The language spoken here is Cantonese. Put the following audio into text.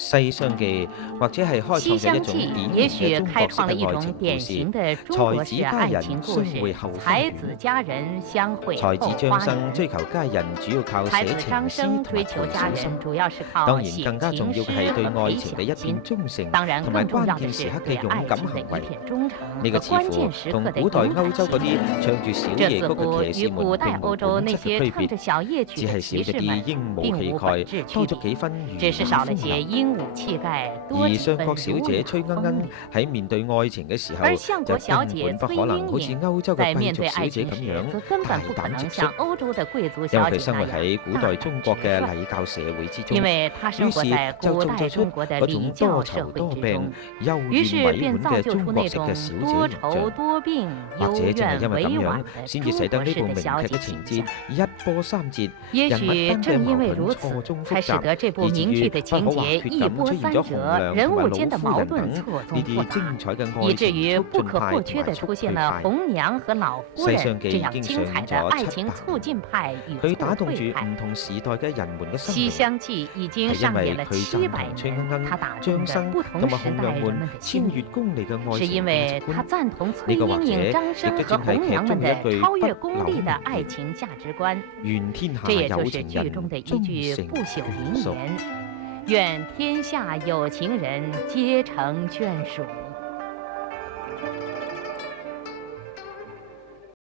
《西廂記》或者係開創咗一種《西廂記》也典型嘅許開中國式創了一種嘅愛情故典型事。的中才國式愛子佳人情故事，相會後花才園，子佳人相會才子後花張生園。追求佳人，主要靠才子寫情詩張生同埋追求陪小心。佳人，主要是當然，靠寫更加重情詩要嘅係對和陪愛情嘅一小心。片忠誠，當然，同埋更重要的關鍵時是對刻嘅勇愛情的敢行為。一片忠誠呢個似和關乎鍵時同刻的古代勇敢歐洲嗰啲行為。唱住小這似夜曲乎與嘅騎士們古代並無歐洲那本質嘅區別，些唱着小夜曲只係的少咗啲騎士們鸚鵡並氣無本質概，區多咗別，幾分只是儒雅風少了些流。鸚鵡氣概，多而幾相國分儒雅小姐崔鶯鶯風流。喺面對愛情嘅時候，而相就國小根本不姐崔可能好似鶯鶯歐洲嘅在面對貴族小愛情時，姐咁樣則根大本不可膽直率，能像歐洲的貴族因為小姐佢生活那喺古代樣大膽中國嘅直率。禮教社會之中，因為他生於是活在就古代造就出中國的嗰種禮教多社愁多病、會之中，幽於是怨委婉便造嘅中國就出那種式嘅小多姐形愁象。多病、或幽者正係因為怨委咁樣，婉的先至使得中國式呢部名劇的小姐嘅情形節象。一波三折，也人物許間嘅正因矛盾為如此，錯綜複才使雜，得這部以至於名劇的不可或情節缺一波咁出現三咗紅折，娘人物同埋老間的矛夫人等盾錯呢綜複啲精雜，彩嘅以至愛情促於不可進派同或缺地埋速出現了配派。紅娘和老夫西廂人這記已經樣精彩上演咗的愛情700促進派與佢打促會派。動住唔同時代嘅人們嘅心《西靈，廂記》已經係因為上演了佢贊700同崔鶯年，鶯、它打動張着不生同埋同時代紅娘們人們的千心靈，越功利嘅愛是因情價為他值觀。贊同崔呢個或者鶯鶯、張亦生和都正係劇紅娘們中嘅一句的超越不功利的朽名言：愛情價值觀。願天下這也就是有情劇中的一人終成句不朽名眷屬。言：願天下有情人皆成眷屬。